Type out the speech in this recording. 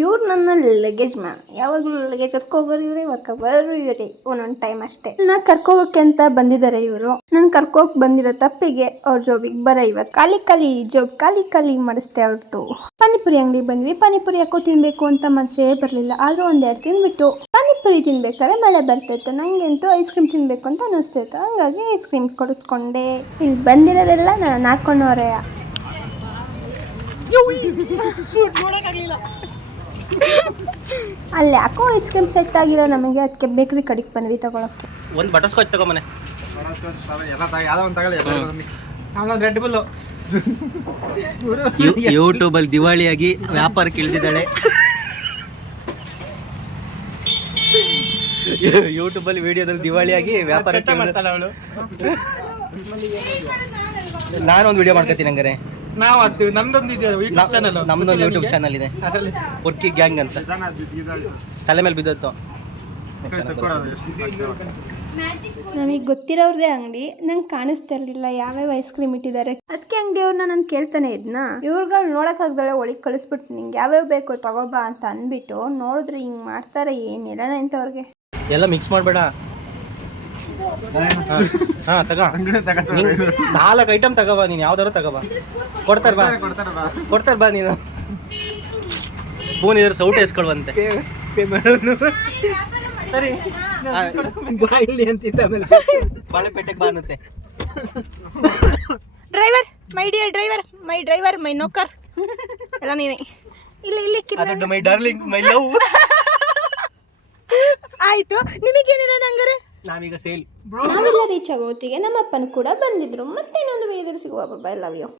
ಇವ್ರು ನನ್ನ luggage man. ಯಾವಾಗಲೂ ಲಗೇಜ್ ಹೊತ್ಕೋಗೋರು ಇವರೇ, ಹೊತ್ಕೊಬರೋರು ಇವರೇ, ಒಂದೊಂದು ಟೈಮ್ ಅಷ್ಟೇ. ನಾ ಕರ್ಕೋಗೋಕೆ ಅಂತ ಬಂದಿದ್ದಾರೆ ಇವರು. ನಾನು ಕರ್ಕೋಕ್ ಬಂದಿರೋ ತಪ್ಪಿಗೆ ಅವ್ರ ಜೋಬಿಗೆ ಬರ ಇವತ್ತು ಖಾಲಿ ಜೋಬ್ ಖಾಲಿ ಮಾಡಿಸ್ತೆ ಅವ್ರದ್ದು. ಪಾನಿಪುರಿ ಅಂಗಡಿಗೆ ಬಂದ್ವಿ. ಪಾನಿಪುರಿ ಯಾಕೋ ತಿನ್ಬೇಕು ಅಂತ ಮನಸ್ಸೇ ಬರಲಿಲ್ಲ. ಆದ್ರೂ ಒಂದೆರಡು ತಿಂದ್ಬಿಟ್ಟು ಪಾನಿಪುರಿ ತಿನ್ಬೇಕಾದ್ರೆ ಮಳೆ ಬರ್ತಾಯಿತ್ತು. ನಂಗಂತೂ ಐಸ್ ಕ್ರೀಮ್ ತಿನ್ಬೇಕು ಅಂತ ಅನಿಸ್ತಾಯಿತ್ತು. ಹಂಗಾಗಿ ಐಸ್ ಕ್ರೀಮ್ ಕೊಡಿಸ್ಕೊಂಡೆ. ಇಲ್ಲಿ ಬಂದಿರೋದೆಲ್ಲ ನಾನು ಹಾಕೊಂಡವ್ರೆ. ಅಲ್ಲಿ ಯಾಕೋ ಐಸ್ ಕ್ರೀಮ್ ಸೆಟ್ ಆಗಿಲ್ಲ ನಮಗೆ, ಅದಕ್ಕೆ ಬೇಕ್ರಿ ಕಡೆಗೆ ಬಂದ್ವಿ ತಗೊಳಕ್ಕೆ. ಒಂದು ಬಟರ್ಸ್ಕಾಚ್ ತಗೊಂಬನೆ. ರೆಡ್ ಬುಲ್ ಯೂಟ್ಯೂಬಲ್ಲಿ ದಿವಾಳಿಯಾಗಿ ವ್ಯಾಪಾರಕ್ಕೆ ಇಳಿದಿದ್ದಾಳೆ. ಯೂಟ್ಯೂಬಲ್ಲಿ ವಿಡಿಯೋದಲ್ಲಿ ದಿವಾಳಿಯಾಗಿ ವ್ಯಾಪಾರಕ್ಕೆ ಮಾಡ್ತಾಳೆ ಅವಳು. ನಾನೊಂದು ವಿಡಿಯೋ ಮಾಡ್ಕೊತೀನಿ ಹಂಗಾರೆ. ನಾವು ಅದು ನಮ್ದೊಂದು ಯೂಟ್ಯೂಬ್ ಚಾನಲ್, ನಮ್ದೊಂದು ಯೂಟ್ಯೂಬ್ ಚಾನಲ್ ಇದೆ, ಅದರಲ್ಲಿ ಒರ್ಕಿ ಗ್ಯಾಂಗ್ ಅಂತ. ತಲೆ ಮೇಲೆ ಬಿದ್ದತ್ತು. ನಮಗೆ ಗೊತ್ತಿರೋದೇ ಅಂಗಡಿ, ನಂಗೆ ಕಾಣಿಸ್ತಾ ಇರಲಿಲ್ಲ ಯಾವ್ಯಾವ ಐಸ್ ಕ್ರೀಮ್ ಇಟ್ಟಿದ್ದಾರೆ. ಅದಕ್ಕೆ ಅಂಗಡಿಯವ್ರನ್ನ ನಾನು ಕೇಳ್ತಾನೆ ಇದ್ನ. ಇವ್ರುಗಳು ನೋಡೋಕ್ಕಾಗ್ದಳೆ ಒಳಗೆ ಕಳಿಸ್ಬಿಟ್ಟು ನಿಂಗೆ ಯಾವ್ಯಾವ ಬೇಕು ತಗೋಬಾ ಅಂತ ಅಂದ್ಬಿಟ್ಟು ನೋಡಿದ್ರೆ ಹಿಂಗೆ ಮಾಡ್ತಾರೆ. ಏನಿಲ್ಲ ಇಂಥವ್ರಿಗೆ ಎಲ್ಲ ಮಿಕ್ಸ್ ಮಾಡಬೇಡ. ಹಾಂ ತಗೋ, 4 ಐಟಮ್ ತಗೋಬಾ. ನೀನು ಯಾವ್ದಾರು ತಗೋಬಾ, ಕೊಡ್ತಾರೆ ಬಾ. ನೀನು ಸ್ಪೂನ್ ಇದ್ರೆ ಸೌಟ್ ಎಸ್ಕೊಳ್ವಂತೆ. ಸರಿ ಬಾಳೆಪೇಟೆಗೆ ಬಾ ಅನ್ನತ್ತೆ. Driver, my dear driver, my driver, my ನೌಕರ್ ಎಲ್ಲ ನೀನೆ. ಇಲ್ಲಿ ಮೈ ಡಾರ್ಲಿಂಗ್, ಮೈ ಲವ್. ಆಯ್ತು, ನಿಮಗೇನಿಲ್ಲ ನಂಗಾರೆ. ನಾವೀಗ ಸೇಲ್. ನಾವೆಲ್ಲ ರೀಚ್ ಆಗೋ ಹೊತ್ತಿಗೆ ನಮ್ಮ ಅಪ್ಪನ ಕೂಡ ಬಂದಿದ್ರು. ಮತ್ತೆ ಇನ್ನೊಂದು ವಿಡಿಯೋದಲ್ಲಿ ಸಿಗುವ. ಬಾಯ್, ಲವ್ ಯು.